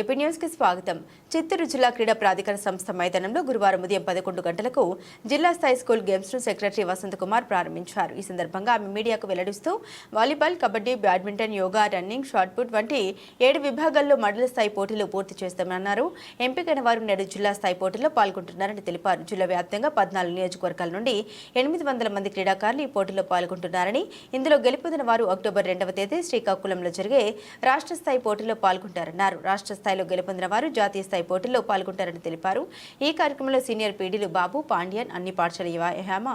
AP న్యూస్కి స్వాగతం. చిత్తూరు జిల్లా క్రీడా ప్రాధికార సంస్థ మైదానంలో గురువారం ఉదయం పదకొండు గంటలకు జిల్లా స్థాయి స్కూల్ గేమ్స్ను సెక్రటరీ వసంత్ కుమార్ ప్రారంభించారు. ఈ సందర్భంగా ఆమె మీడియాకు వెల్లడిస్తూ volleyball kabaddi badminton yoga running shot put వంటి ఏడు విభాగాల్లో మండల స్థాయి పోటీలు పూర్తి చేస్తామన్నారు. ఎంపికైన వారు నేడు జిల్లా స్థాయి పోటీల్లో పాల్గొంటున్నారని తెలిపారు. జిల్లా వ్యాప్తంగా పద్నాలుగు నియోజకవర్గాల నుండి ఎనిమిది వందల మంది క్రీడాకారులు ఈ పోటీలో పాల్గొంటున్నారని ఇందులో గెలుపొందిన వారు అక్టోబర్ రెండవ తేదీ శ్రీకాకుళంలో జరిగే రాష్ట్ర స్థాయి పోటీలో పాల్గొంటారన్నారు. రాష్ట్ర స్థాయిలో గెలుపొందిన వారు జాతీయ స్థాయి పోటీల్లో పాల్గొంటారని తెలిపారు. ఈ కార్యక్రమంలో సీనియర్ పీడీలు బాబు పాండ్యన్ అన్ని పాఠశాల వ్యాయామ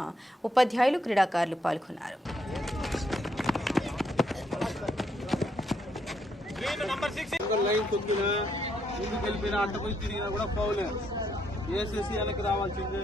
ఉపాధ్యాయులు క్రీడాకారులు పాల్గొన్నారు. ముందుకు వెళ్ళిపోయినా తిరిగినా కూడా వెనక్కి రావాల్సిందే.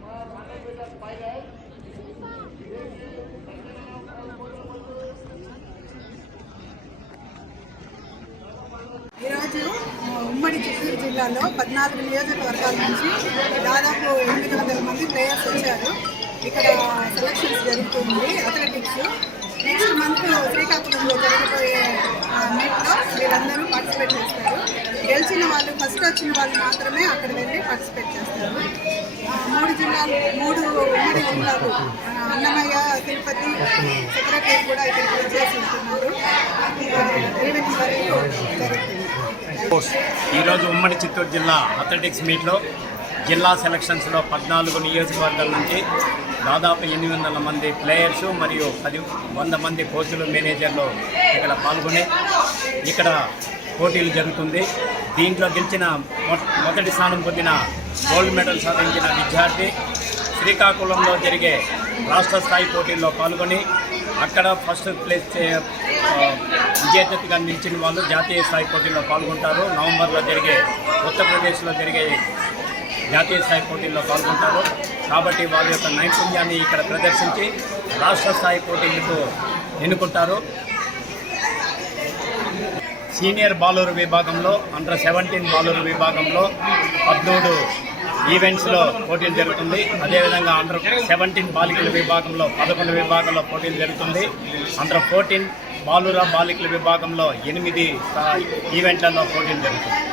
ఈరోజు ఉమ్మడి చిత్తూరు జిల్లాలో పద్నాలుగు నియోజకవర్గాల నుంచి దాదాపు ఎనిమిది వందల మంది ప్లేయర్స్ వచ్చారు. ఇక్కడ సెలక్షన్స్ జరుగుతుంది అథ్లెటిక్స్ నెక్స్ట్ మంత్ శ్రీకాకుళంలో జరగబోయే మీట్లో వీళ్ళందరూ పార్టిసిపేట్ చేస్తారు. గెలిచిన వాళ్ళు ఫస్ట్ వచ్చిన వాళ్ళు మాత్రమే అక్కడ వెళ్ళి పార్టిసిపేట్ చేస్తారు. మూడు జిల్లాలు మూడు ఉమ్మడి జిల్లాలు అన్నమయ్య తిరుపతి సెక్రటరీ కూడా ఇక్కడ వచ్చేసి ఉంటున్నారు. ఈవెంట్ వరకు జరుగుతుంది. ఈరోజు ఉమ్మడి చిత్తూరు జిల్లా అథ్లెటిక్స్ మీట్లో జిల్లా సెలక్షన్స్లో పద్నాలుగు నియోజకవర్గాల నుంచి దాదాపు ఎనిమిది వందల మంది ప్లేయర్స్ మరియు పది వంద మంది కోచ్లు మేనేజర్లు ఇక్కడ పాల్గొని ఇక్కడ పోటీలు జరుగుతుంది. దీంట్లో గెలిచిన మొ- మొదటి స్థానం పొందిన గోల్డ్ మెడల్ సాధించిన విద్యార్థి శ్రీకాకుళంలో జరిగే రాష్ట్ర స్థాయి పోటీల్లో పాల్గొని అక్కడ ఫస్ట్ ప్లేస్ విజేతగా నిలిచిన వాళ్ళు జాతీయ స్థాయి పోటీల్లో పాల్గొంటారు. నవంబర్లో జరిగే ఉత్తరప్రదేశ్లో జరిగే జాతీయ స్థాయి పోటీల్లో పాల్గొంటారు. కాబట్టి వాళ్ళ యొక్క నైపుణ్యాన్ని ఇక్కడ ప్రదర్శించి రాష్ట్ర స్థాయి పోటీలకు ఎన్నుకుంటారు. సీనియర్ బాలురు విభాగంలో అండర్ సెవెంటీన్ బాలురు విభాగంలో పద్మూడు ఈవెంట్స్లో పోటీలు జరుగుతుంది. అదేవిధంగా అండర్ సెవెంటీన్ బాలికల విభాగంలో పదకొండు విభాగంలో పోటీలు జరుగుతుంది. అండర్ ఫోర్టీన్ బాలుర బాలికల విభాగంలో ఎనిమిది ఈవెంట్లలో పోటీలు జరుగుతుంది